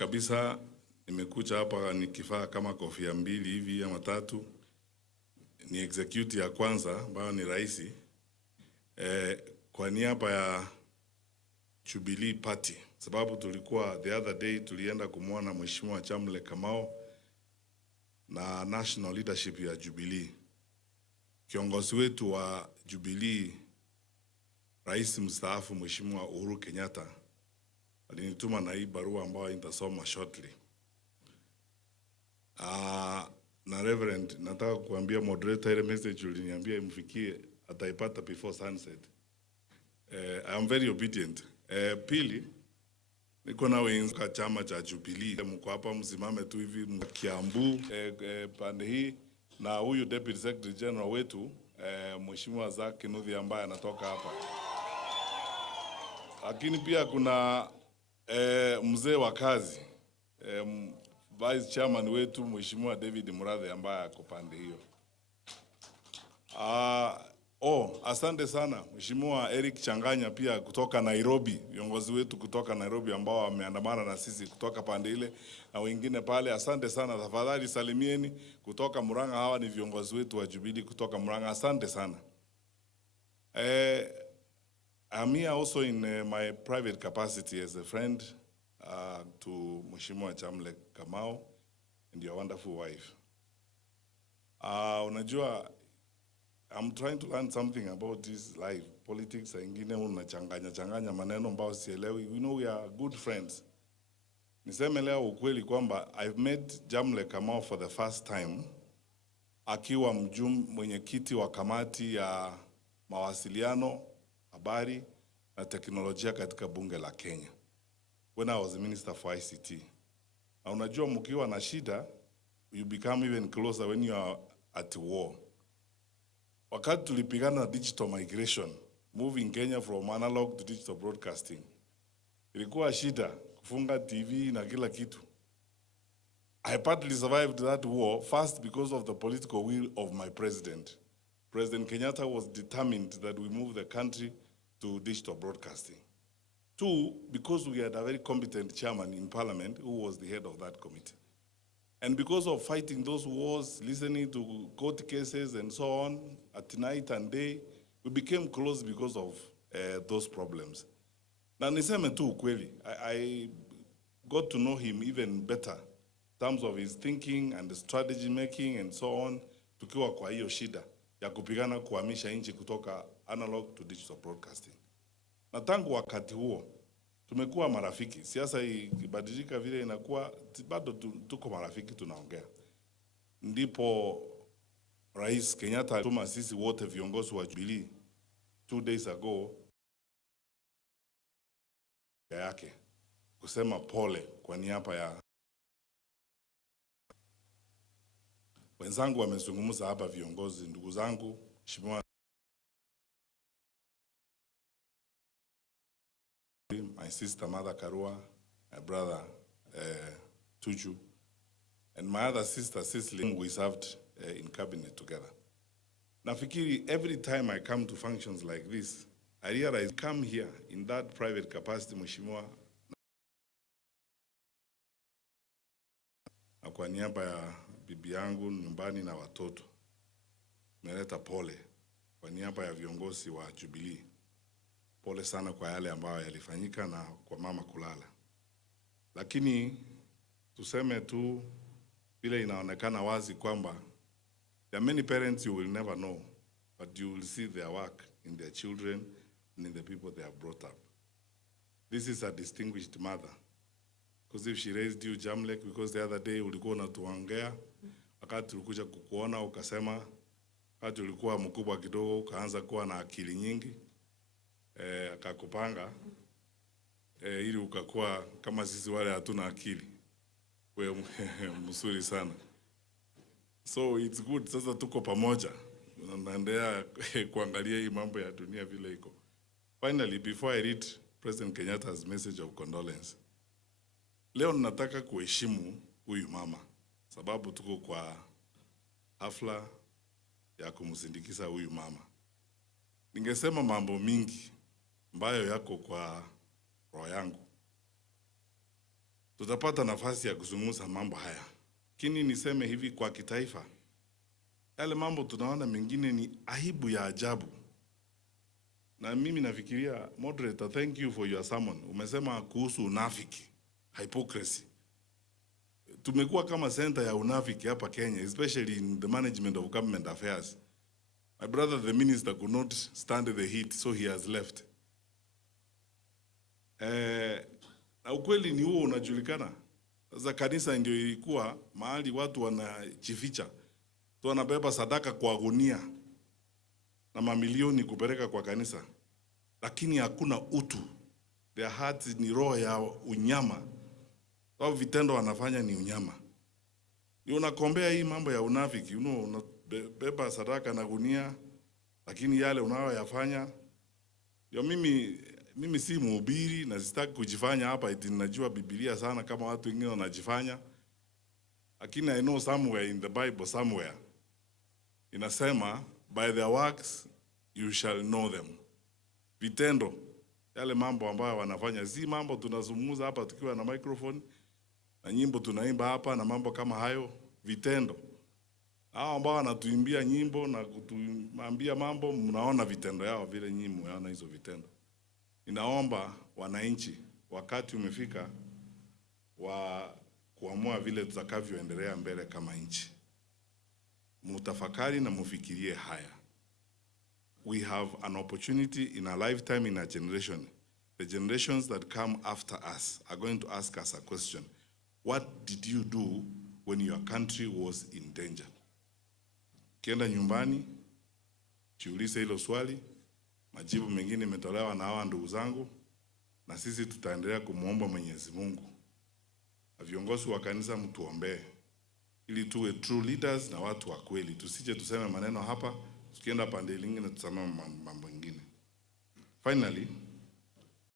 kabisa nimekuja hapa nikifaa kama kofia mbili hivi ama tatu. Ni execute ya kwanza ambayo ni rais kwa niaba ya Jubilee Party, sababu tulikuwa the other day tulienda kumwona Mheshimiwa Chamle Kamau na national leadership ya Jubilee. Kiongozi wetu wa Jubilee, rais mstaafu Mheshimiwa Uhuru Kenyatta, alinituma na hii barua ambayo nitasoma shortly. Na Reverend, nataka kuambia moderator ile message uliniambia imfikie ataipata before sunset. I am very obedient. Pili, niko na wenza chama cha Jubilee. Mko hapa msimame tu hivi Kiambu pande hii, na huyu Deputy Secretary General wetu Mheshimiwa Zaki Kinuthia ambaye anatoka hapa. Lakini pia kuna mzee wa Kazi, Vice Chairman wetu Mheshimiwa David Murathe ambaye ako pande hiyo. Asante sana Mheshimiwa Eric Changanya pia kutoka Nairobi, viongozi wetu kutoka Nairobi ambao wameandamana na sisi kutoka pande ile na wengine pale. Asante sana, tafadhali salimieni kutoka Murang'a. Hawa ni viongozi wetu wa Jubilee kutoka Murang'a. Asante sana. I'm here also in my private capacity as a friend to Mheshimiwa Chamle Kamau and your wonderful wife. Unajua, I'm trying to learn something about this life politics. Ingine unachanganya maneno ambayo sielewi. We know we are good friends. Niseme leo ukweli kwamba I've met Chamle Kamau for the first time akiwa mwenyekiti wa kamati ya mawasiliano, habari na teknolojia katika bunge la Kenya, when I was the Minister for ICT. Na unajua mkiwa na shida, you become even closer when you are at war. Wakati tulipigana na digital migration, moving Kenya from analog to digital broadcasting, ilikuwa shida kufunga TV na kila kitu. I partly survived that war, first because of the political will of my president. President Kenyatta was determined that we move the country to digital broadcasting. Two, because we had a very competent chairman in parliament who was the head of that committee. And because of fighting those wars, listening to court cases and so on, at night and day, we became close because of those problems. Na niseme tu ukweli, I got to know him even better in terms of his thinking and the strategy making and so on, tukiwa kwa hiyo shida ya kupigana kuhamisha nchi kutoka analog to digital broadcasting. Na tangu wakati huo tumekuwa marafiki. Siasa ikibadilika vile inakuwa, bado tuko marafiki, tunaongea. Ndipo Rais Kenyatta alituma sisi wote viongozi wa Jubilee 2 days ago yake kusema pole kwa niaba ya wenzangu. Wamezungumza hapa viongozi, ndugu zangu, Mheshimiwa my sister Mother Karua, my brother Tuju, and my other sister Cecily, we served in cabinet together. Nafikiri every time I come to functions like this, I realize I come here in that private capacity, Mheshimiwa, na kwa niaba ya bibi yangu nyumbani na watoto, meleta pole kwa niaba ya viongozi wa Jubilee. Pole sana kwa yale ambayo yalifanyika na kwa mama kulala. Lakini tuseme tu vile inaonekana wazi kwamba there are many parents you will never know, but you will see their work in their children and in the people they have brought up. This is a distinguished mother. Because if she raised you Chamle, because the other day ulikuwa unatuongea, wakati tulikuja kukuona ukasema, wakati ulikuwa mkubwa kidogo ukaanza kuwa na akili nyingi, akakupanga ili ukakuwa kama sisi wale hatuna akili. Wewe mzuri sana. So it's good, sasa tuko pamoja. Naendelea kuangalia hii mambo ya dunia vile iko. Finally, before I read President Kenyatta's message of condolence, leo nataka kuheshimu huyu mama, sababu tuko kwa hafla ya kumsindikiza huyu mama. Ningesema mambo mingi ambayo yako kwa roho yangu. tutapata nafasi ya kuzungumza mambo haya. Lakini niseme hivi kwa kitaifa, yale mambo tunaona mengine ni aibu ya ajabu. Na mimi nafikiria, moderator, thank you for your sermon. Umesema kuhusu unafiki, hypocrisy. Tumekuwa kama center ya unafiki hapa Kenya, especially in the management of government affairs. My brother, the minister, could not stand the heat, so he has left. Na ukweli ni huo unajulikana. Sasa kanisa ndio ilikuwa mahali watu wanajificha. Tu wanabeba sadaka kwa gunia na mamilioni kupeleka kwa kanisa. Lakini hakuna utu. Their hearts ni roho ya unyama. Au vitendo wanafanya ni unyama. Ni unakombea hii mambo ya unafiki, unabeba sadaka na gunia, lakini yale unayoyafanya. Ndio mimi si mhubiri na sitaki kujifanya hapa eti ninajua Biblia sana kama watu wengine wanajifanya. Lakini I know somewhere in the Bible somewhere inasema, by their works you shall know them. Vitendo, yale mambo ambayo wanafanya, si mambo tunazungumza hapa tukiwa na microphone na nyimbo tunaimba hapa na mambo kama hayo. Vitendo, hao ambao wanatuimbia nyimbo na kutuambia mambo, mnaona vitendo yao vile nyinyi mnaona hizo vitendo. Ninaomba wananchi, wakati umefika wa kuamua vile tutakavyoendelea mbele kama nchi. Mutafakari na mufikirie haya. We have an opportunity in a lifetime, in a generation. The generations that come after us are going to ask us a question. What did you do when your country was in danger? Kienda nyumbani, jiulize hilo swali. Majibu mengine imetolewa na hawa ndugu zangu, na sisi tutaendelea kumuomba Mwenyezi Mungu. Na viongozi wa kanisa mtuombee ili tuwe true leaders na watu wa kweli. Tusije tuseme maneno hapa, tukienda pande nyingine tuseme mambo mengine. Finally,